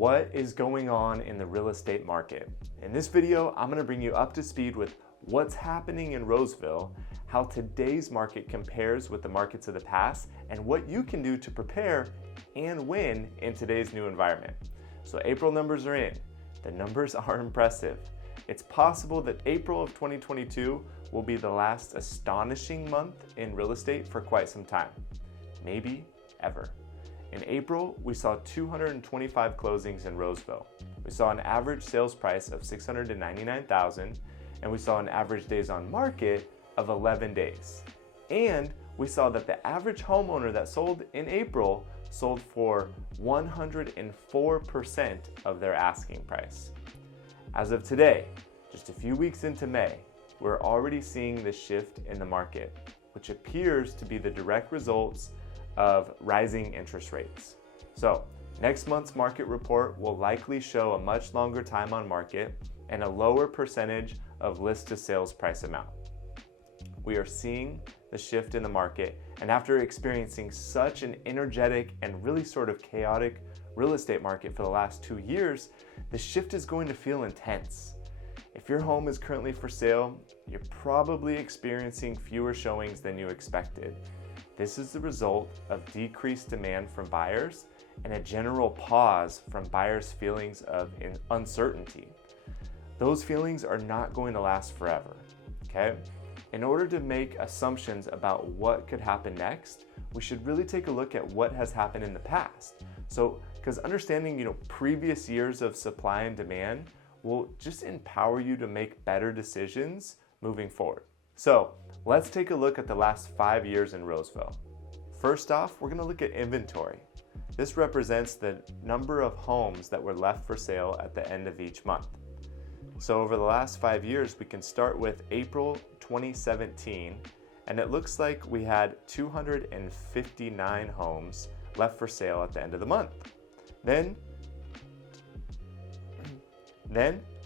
What is going on in the real estate market? In this video, I'm going to bring you up to speed with what's happening in Roseville, how today's market compares with the markets of the past, and what you can do to prepare and win in today's new environment. So April numbers are in. The numbers are impressive. It's possible that April of 2022 will be the last astonishing month in real estate for quite some time, maybe ever. In April, we saw 225 closings in Roseville. We saw an average sales price of $699,000, and we saw an average days on market of 11 days. And we saw that the average homeowner that sold in April sold for 104% of their asking price. As of today, just a few weeks into May, we're already seeing the shift in the market, which appears to be the direct results of rising interest rates. So next month's market report will likely show a much longer time on market and a lower percentage of list to sales price amount. We are seeing the shift in the market, and after experiencing such an energetic and really sort of chaotic real estate market for the last 2 years, the shift is going to feel intense. If your home is currently for sale, you're probably experiencing fewer showings than you expected. This is the result of decreased demand from buyers and a general pause from buyers' feelings of uncertainty. Those feelings are not going to last forever, okay? In order to make assumptions about what could happen next, we should really take a look at what has happened in the past. So, because understanding, previous years of supply and demand will just empower you to make better decisions moving forward. So, let's take a look at the last 5 years in Roseville. First off, we're going to look at inventory. This represents the number of homes that were left for sale at the end of each month. So over the last 5 years, we can start with April 2017, and it looks like we had 259 homes left for sale at the end of the month. Then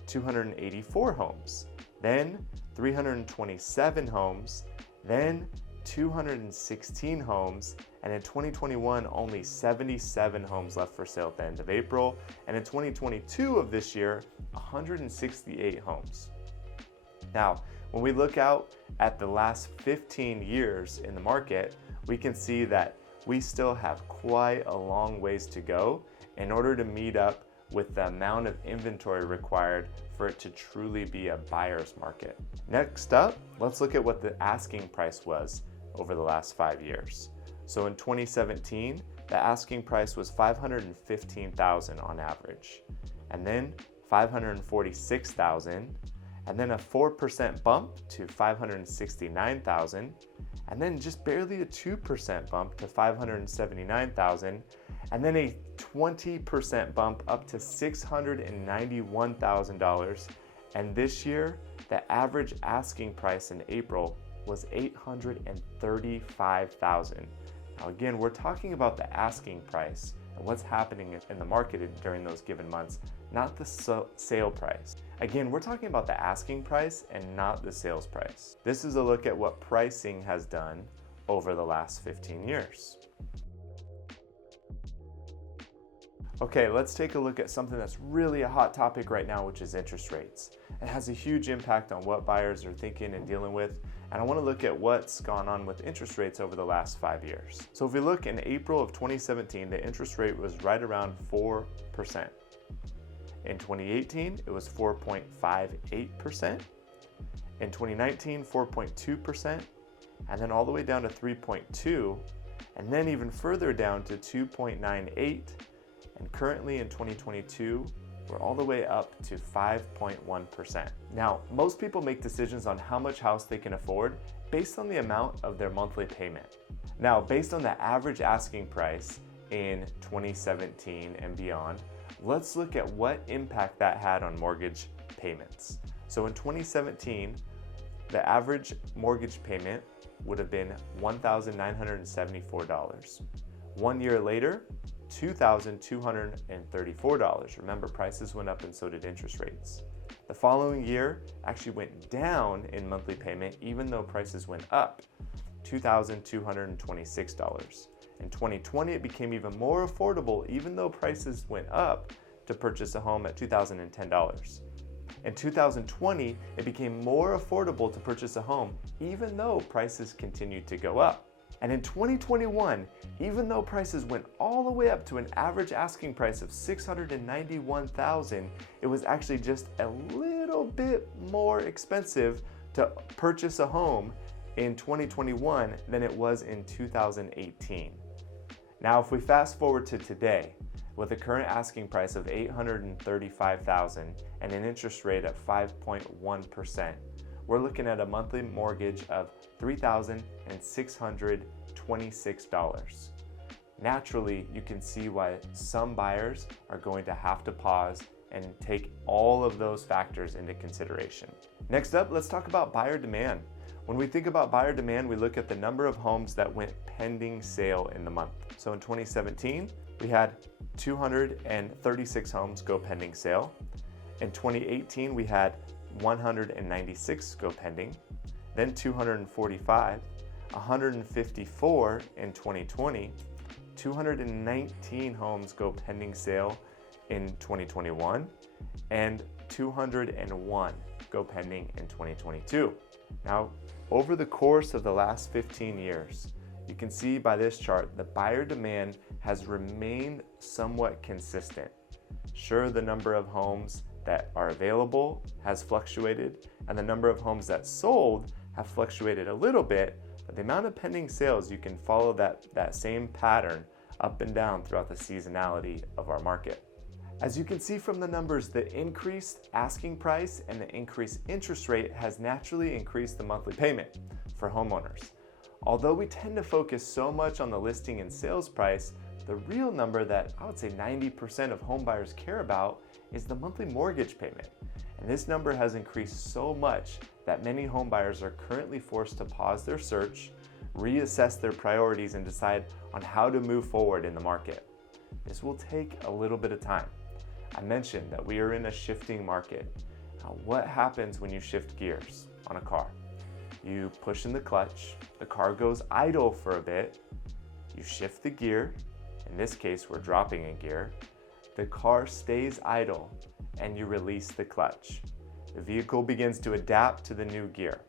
284 homes, then 327 homes, then 216 homes, and in 2021, only 77 homes left for sale at the end of April, and in 2022 of this year, 168 homes. Now, when we look out at the last 15 years in the market, we can see that we still have quite a long ways to go in order to meet up with the amount of inventory required for it to truly be a buyer's market. Next up, let's look at what the asking price was over the last 5 years. So in 2017, the asking price was $515,000 on average, and then $546,000, and then a 4% bump to $569,000, and then just barely a 2% bump to $579,000, and then a 20% bump up to $691,000. And this year, the average asking price in April was $835,000. Now again, we're talking about the asking price and what's happening in the market during those given months, not the sale price. Again, we're talking about the asking price and not the sales price. This is a look at what pricing has done over the last 15 years. Okay, let's take a look at something that's really a hot topic right now, which is interest rates. It has a huge impact on what buyers are thinking and dealing with, and I want to look at what's gone on with interest rates over the last 5 years. So if we look in April of 2017, the interest rate was right around 4%. In 2018, it was 4.58%. In 2019, 4.2%, and then all the way down to 3.2%, and then even further down to 2.98%. And currently in 2022, we're all the way up to 5.1%. Now, most people make decisions on how much house they can afford based on the amount of their monthly payment. Now, based on the average asking price in 2017 and beyond, let's look at what impact that had on mortgage payments. So in 2017, the average mortgage payment would have been $1,974. 1 year later, $2,234. Remember, prices went up and so did interest rates. The following year actually went down in monthly payment even though prices went up, $2,226. In 2020, it became even more affordable even though prices went up to purchase a home at $2,010. In 2020, it became more affordable to purchase a home, even though prices continued to go up. And in 2021, even though prices went all the way up to an average asking price of $691,000, it was actually just a little bit more expensive to purchase a home in 2021 than it was in 2018. Now, if we fast forward to today, with a current asking price of $835,000 and an interest rate at 5.1%, we're looking at a monthly mortgage of $3,626. Naturally, you can see why some buyers are going to have to pause and take all of those factors into consideration. Next up, let's talk about buyer demand. When we think about buyer demand, we look at the number of homes that went pending sale in the month. So in 2017, we had 236 homes go pending sale. In 2018, we had 196 go pending, then 245, 154 in 2020, 219 homes go pending sale in 2021, and 201 go pending in 2022. Now, over the course of the last 15 years, you can see by this chart the buyer demand has remained somewhat consistent. Sure, the number of homes that are available has fluctuated, and the number of homes that sold have fluctuated a little bit, but the amount of pending sales, you can follow that same pattern up and down throughout the seasonality of our market. As you can see from the numbers, the increased asking price and the increased interest rate has naturally increased the monthly payment for homeowners. Although we tend to focus so much on the listing and sales price, the real number that I would say 90% of home buyers care about is the monthly mortgage payment. And this number has increased so much that many home buyers are currently forced to pause their search, reassess their priorities, and decide on how to move forward in the market. This will take a little bit of time. I mentioned that we are in a shifting market. Now, what happens when you shift gears on a car? You push in the clutch, the car goes idle for a bit, you shift the gear, in this case we're dropping a gear, the car stays idle, and you release the clutch. The vehicle begins to adapt to the new gear.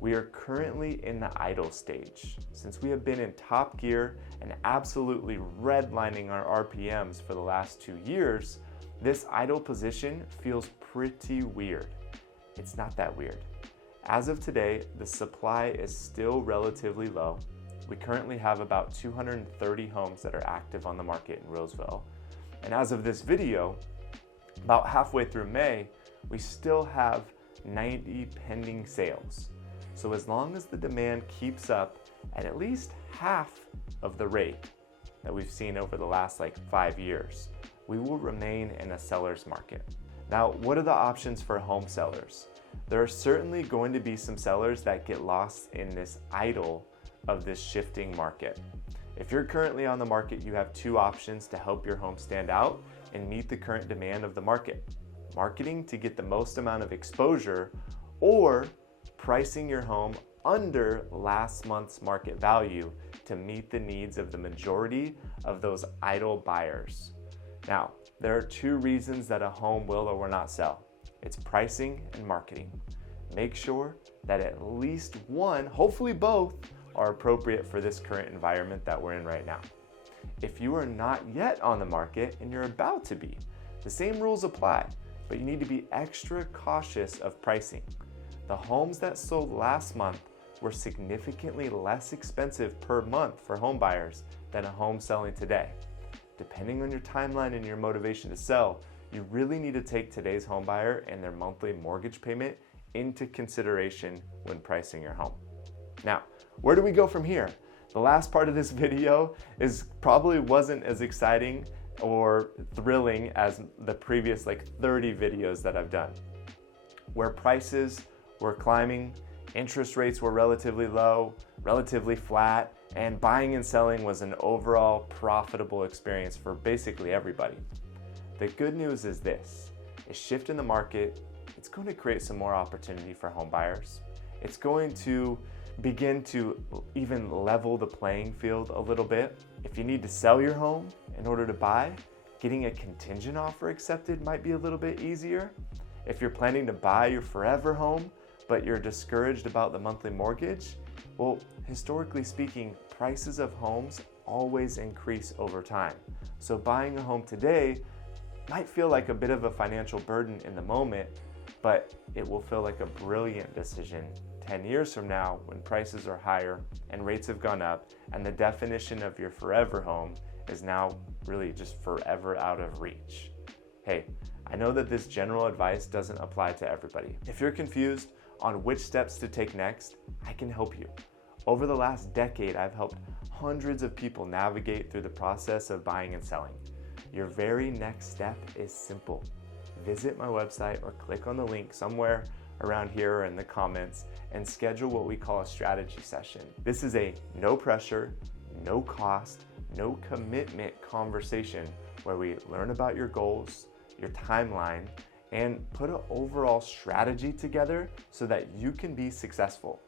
We are currently in the idle stage. Since we have been in top gear and absolutely redlining our RPMs for the last 2 years, this idle position feels pretty weird. It's not that weird. As of today, the supply is still relatively low. We currently have about 230 homes that are active on the market in Roseville. And as of this video, about halfway through May, we still have 90 pending sales. So as long as the demand keeps up at least half of the rate that we've seen over the last 5 years, we will remain in a seller's market. Now, what are the options for home sellers? There are certainly going to be some sellers that get lost in this idle of this shifting market. If you're currently on the market, you have 2 options to help your home stand out and meet the current demand of the market. Marketing to get the most amount of exposure, or pricing your home under last month's market value to meet the needs of the majority of those idle buyers. Now, there are 2 reasons that a home will or will not sell. It's pricing and marketing. Make sure that at least one, hopefully both, are appropriate for this current environment that we're in right now. If you are not yet on the market and you're about to be, the same rules apply, but you need to be extra cautious of pricing. The homes that sold last month were significantly less expensive per month for home buyers than a home selling today. Depending on your timeline and your motivation to sell, you really need to take today's home buyer and their monthly mortgage payment into consideration when pricing your home. Now, where do we go from here? The last part of this video probably wasn't as exciting or thrilling as the previous 30 videos that I've done, where prices were climbing, interest rates were relatively low, relatively flat, and buying and selling was an overall profitable experience for basically everybody. The good news is this: a shift in the market, it's going to create some more opportunity for home buyers. It's going to begin to even level the playing field a little bit. If you need to sell your home in order to buy, Getting a contingent offer accepted might be a little bit easier. If you're planning to buy your forever home, but you're discouraged about the monthly mortgage, well, historically speaking, prices of homes always increase over time. So buying a home today might feel like a bit of a financial burden in the moment, but it will feel like a brilliant decision 10 years from now when prices are higher and rates have gone up and the definition of your forever home is now really just forever out of reach. Hey, I know that this general advice doesn't apply to everybody. If you're confused on which steps to take next, I can help you. Over the last decade, I've helped hundreds of people navigate through the process of buying and selling. Your very next step is simple. Visit my website or click on the link somewhere around here or in the comments and schedule what we call a strategy session. This is a no pressure, no cost, no commitment conversation where we learn about your goals, your timeline, and put an overall strategy together so that you can be successful.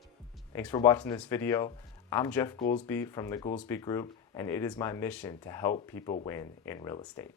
Thanks for watching this video. I'm Geoff Goolsby from the Goolsby Group, and it is my mission to help people win in real estate.